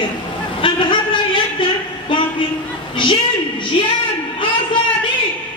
کرد. ام به هر رای یک در باقی جن جیان آزادی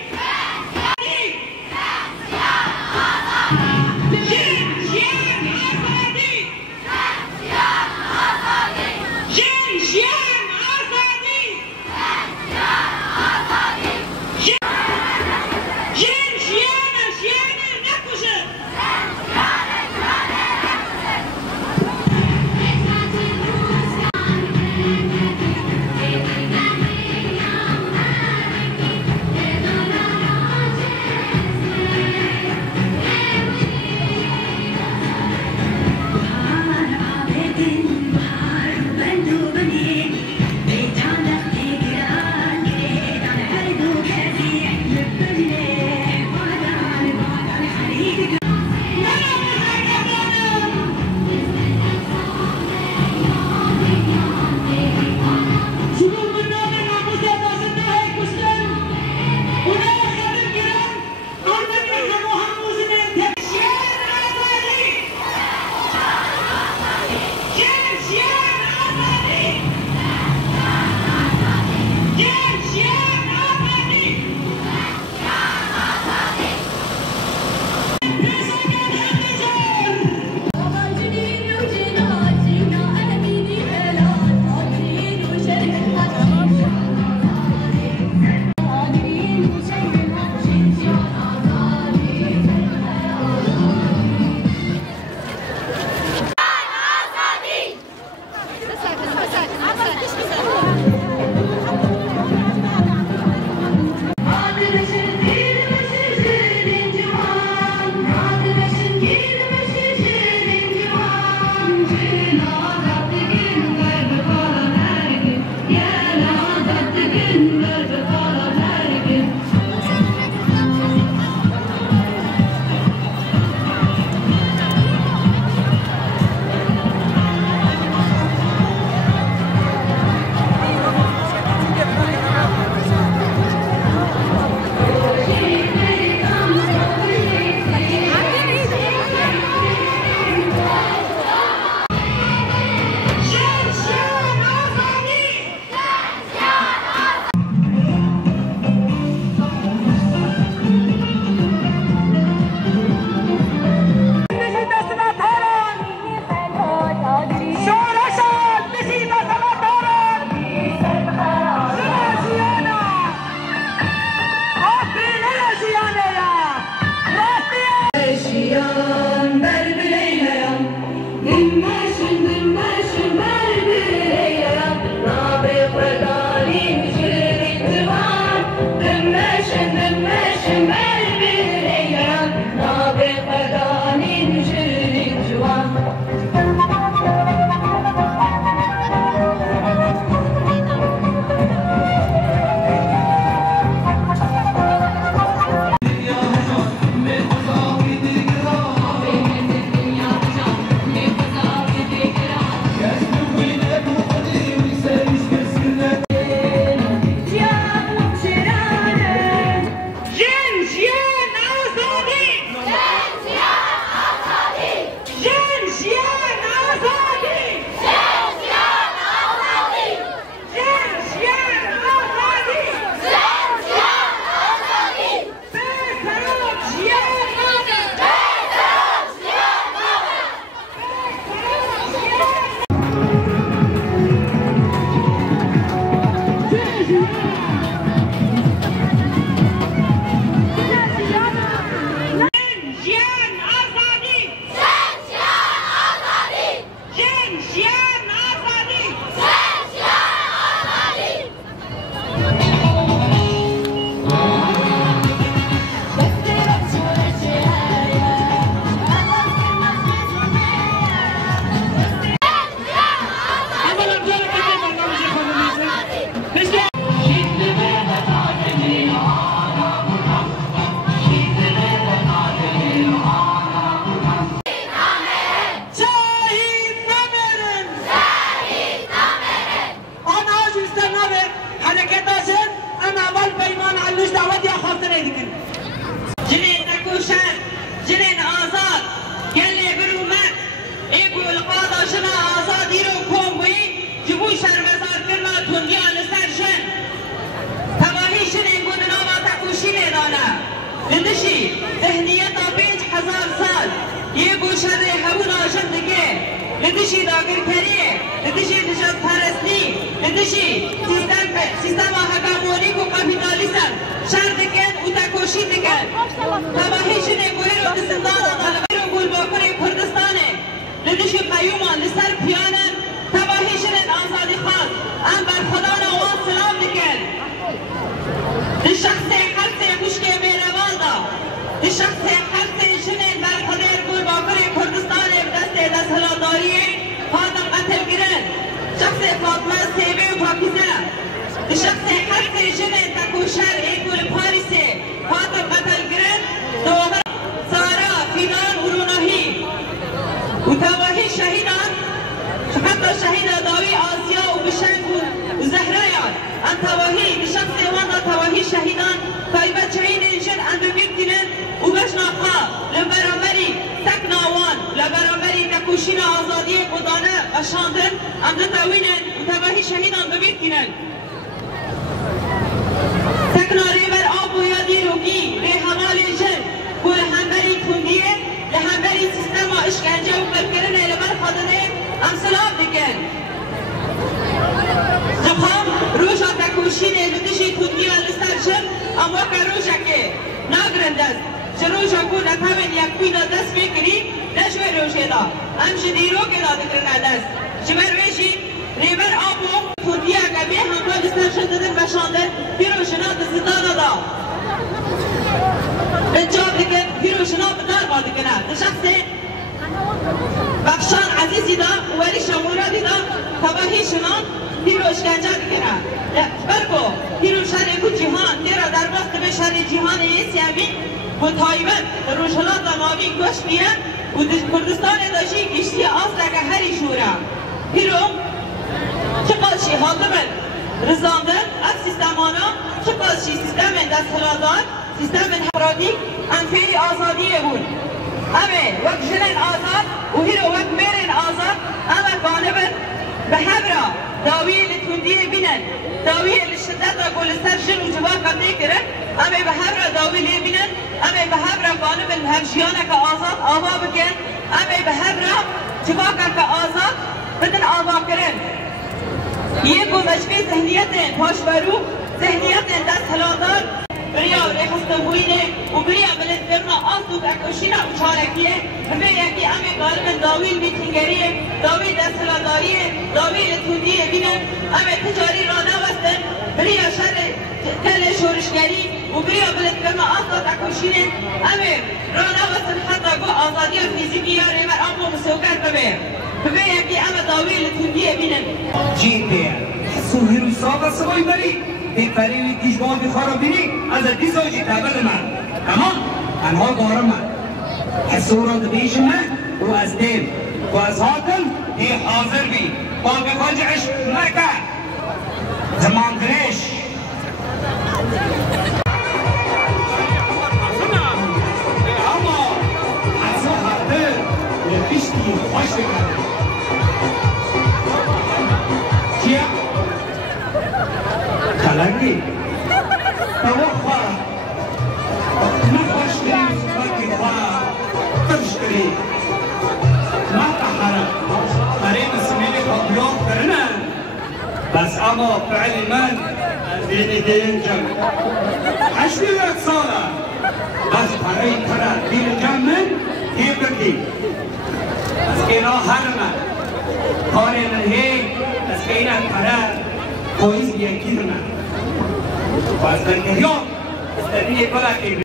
شر هون آشد دکه لدیشی داگر کریه لدیشی نجات پرستی لدیشی سیستم هگمونی و کپیتالیسم شر دکن و تکوشی دکن تباهی شنه گوهر و زندان آلغیر و گلباکر کردستانه لدیشی قیومان لسر پیانن تباهی شنه آزادی خان ام بر خدا نوان سلام دکن لشخص خلص مشکه میروان دا لشخص خلص شنه بر خدر گلباکر کردستانه دست هلاداری خاتم قتل گرن شخص فاطمه سیبه و پاکیزه شخص خلص شنه تکوشر ایکول پاریسه خاتم قتل گرن دوغر سارا فینان وروناهی و تواهی شهیدان حتی شهید داوی آسیا و بشنگ و زهرایان ان تواهی بشخص وانا تواهی شهیدان طایبت شهید انشن ان ببیبتینن و بشناقا لبرامری تکناوان لبرامری تکوشین آزادی قدانه اشاندن ان تاوینن و تواهی شهیدان ببیبتینن تکناری بر آب و یادی روگی ره همال جن و لهمبری کندیه لهمبری سیستم و اشکنجه و برکرن لبر خادنه ام سلام دکن جبهام روشا تکوشین لدشی کندی لستر جن ام وکر روشا که ناگرند است شروشا کو نتامن یک پیدا دست بکری نشوی روشه دا ام شدیرو که دا دکرن دست شبر ویشی ریبر آبو کندی اگمی همراه لستر شدن بشاندن پیروشنا دزدانا دا انجام دکن پیروشنا بدار با دکنه دشخصه بخشان عزیزی دا ولی شمورادی دا تباهی شنان پیرو اشکنجه دکنه برگو پیرو شهر کو جهان دیرا در وقت به شهر جهان ایسیامی و تایبت روشلات ماوی گوش بیان و کردستان داشی گشتی آسرا که هری شورا پیرو چقدر شی حاکمن رزاندن اف سیستمانا چقدر شی سیستم دست هلادان سیستم حرادی انفیری آزادیه بود امه وقت جنن آزاد و هیرو وقت میرن آزاد امه غالبا به هبرا داوی لتوندیه بینن داوی لشدت را گل سر جن و جواب قبلی کرن امه به هبرا داوی لی بینن امه به هبرا غالبا هفجیانه که آزاد آوا بکن امه به هبرا جواب که آزاد بدن آوا کرن یه گذشته ذهنیت پاشبرو ذهنیت دست هلادار بریا رخصتبوینه و بریا بلد برنا آسود اکوشینا و چارکیه همه یکی امی غالبا داویل میتینگریه داویل دستهلاداریه داویل تودیه بینن امی تجاری را نوستن بریا شر تل شورشگری و بریا بلد برنا آسود اکوشینه امی را نوستن حتی گو آزادی فیزیکی یا ریمر آمو مسوکر ببه یکی امی داویل تودیه بینن جیده سوهی روی ساقه سوای بری بهترین دیجبان بخوارم بینی از دیزاجی تبل من تمام انها دارم من حسوران دبیش من و از دیم و از حاکم دی حاضر بی با بخواجعش مکه زمان درش اما از حاضر یکیشتی خوش بکنه چیه؟ خلقی توقع نخوش کنیم سبکی خواه ترش کنیم ما تحرم برای مسئولی خطیاب کرنن بس اما فعل من دینی دین جمع 81 ساله بس برای کرد دین جمع من دیم بکی از اینا حرمه کاری من هی از اینا کرد کوئی یکی نه باز دنیا استدی کلا کی